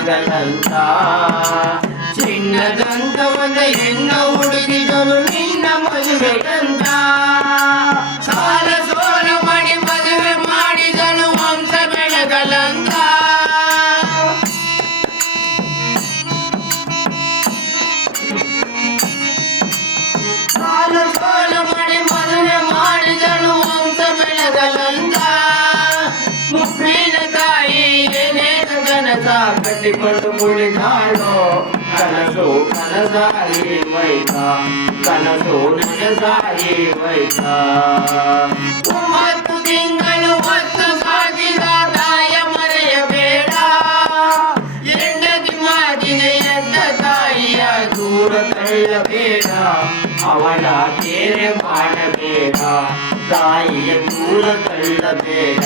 ಆಗಲಂತ ಚಿನ್ನದಂತ ಒಂದು ಹೆಣ್ಣು ಹುಡುಗಿಗಳು ಕನಸ ಕಟ್ಟಿಕೊಂಡು ಕುಳಿತಾಳೋ ಕನಸು ಕನಸಾರಿ ವೈತ ಕನಸು ನನಸಾರಿ ವೈತ ಒಂಬತ್ತು ತಿಂಗಳು ಹೊತ್ತು ಸಾಗಿದ ತಾಯ ಮರೆಯಬೇಡ. ಹೆಂಡತಿ ಮಾತಿಗೆ ಎದ್ದ ತಾಯಿಯ ದೂರ ತಳ್ಳಬೇಡ. ಅವಳ ಬೇರೆ ಮಾಡಬೇಡ. ತಾಯಿಯ ದೂರ ತಳ್ಳಬೇಡ.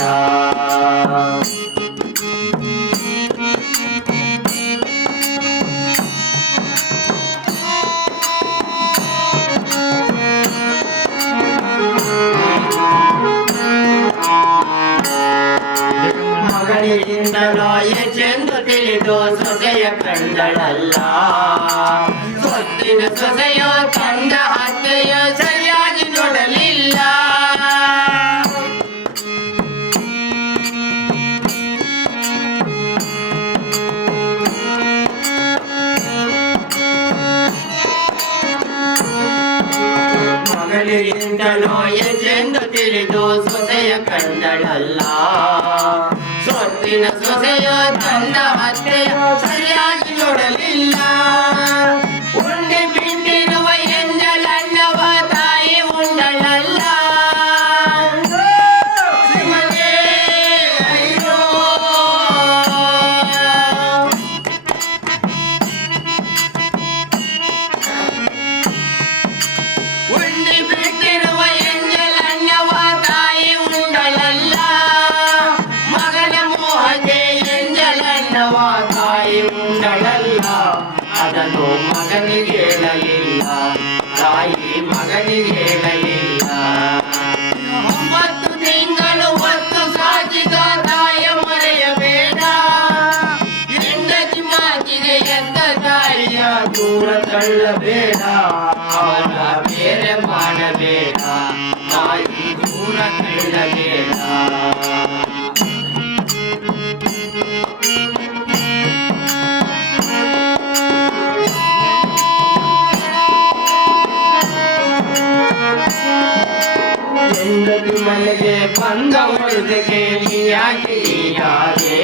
ಕಂಡಳಲ್ಲ ಸೊತ್ತಿನ ಸೊಸೆಯೋ ಕಂಡ ಅತ್ತೆಯೋ ಸರಿಯಾಗಿ ನೋಡಲಿಲ್ಲ. ಮಗಳಿಗಿಂತಲೂ ಎಜೆಂದು ತಿಳಿದು ಸೊಸೆಯ ಕಂಡಳಲ್ಲ జ్యోతిన సుశయోదండవత్తే శ్రీయా மகனிகேளையில்லா தாயி மகனிகேளையில்லா ಮನೆಗೆ ಬಂದ ಹೊಡೆದಕ್ಕೆ ನೀ ಯಾಕೆ ಹೀಗಾದೆ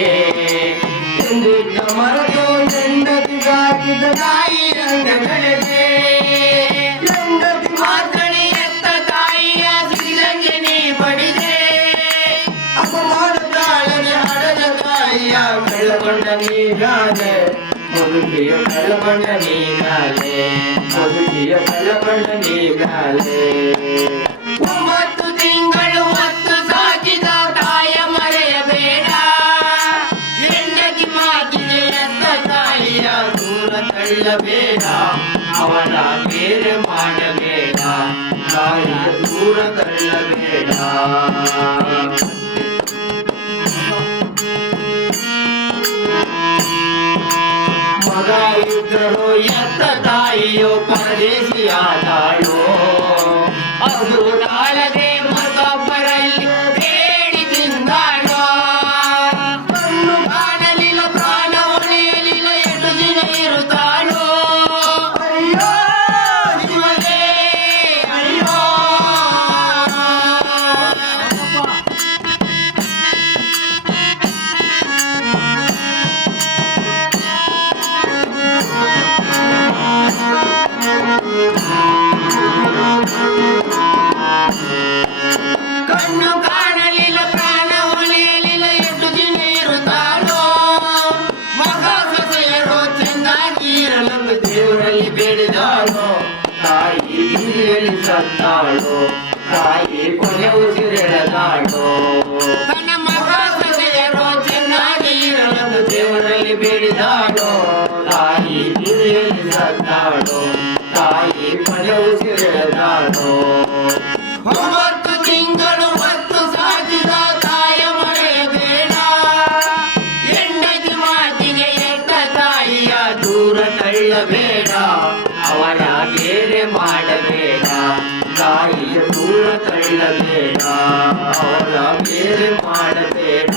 ಎಂದಿದ್ದ ಮರೆತು ಹೆಂಡತಿ ಸಾಕಿದ ತಾಯಿ ರಂಗಗಳಿಗೆ ಹೆಂಡತಿ ಮಾತಳಿ ಎತ್ತ ತಾಯಿಯ ಸಿರಿದಂಗೆ ನೀ ಬಡಿದೆ ಅಪಮಾನ ತಾಳನೆ ಹಡದ ತಾಯಿಯ ಬೆಳಗೊಂಡ ನೀನಾದೆ ಮುದುಕಿಯ ಬೆಳಗೊಂಡ ನೀನಾಲೆ ಮುದುಕಿಯ ಬೆಳಗೊಂಡ ನೀನಾಲೆ ಒಂಬತ್ತು உள்ளமே நாம் ಬೀದಿಯಲ್ಲಿ ಸತ್ತಾಳು ತಾಯಿ ಕೊನೆ ಉಸಿರೆಳೆದಾಳೋ ತನ್ನ ಮಗ ಸೊಸೆಯರು ಚೆನ್ನಾಗಿ ಇರಲೆಂದು ದೇವರಲ್ಲಿ ಬೇಡಿದಾಳು. ತಾಯಿ ಬೀದಿಯಲ್ಲಿ ಸತ್ತಾಳು. ತಾಯಿ ಕೊನೆ ಉಸಿರೆಳೆದಾಳೋ ಒಂಬತ್ತು ತಿಂಗಳು पूर्णे मेले ಮಾಡಬೇಡ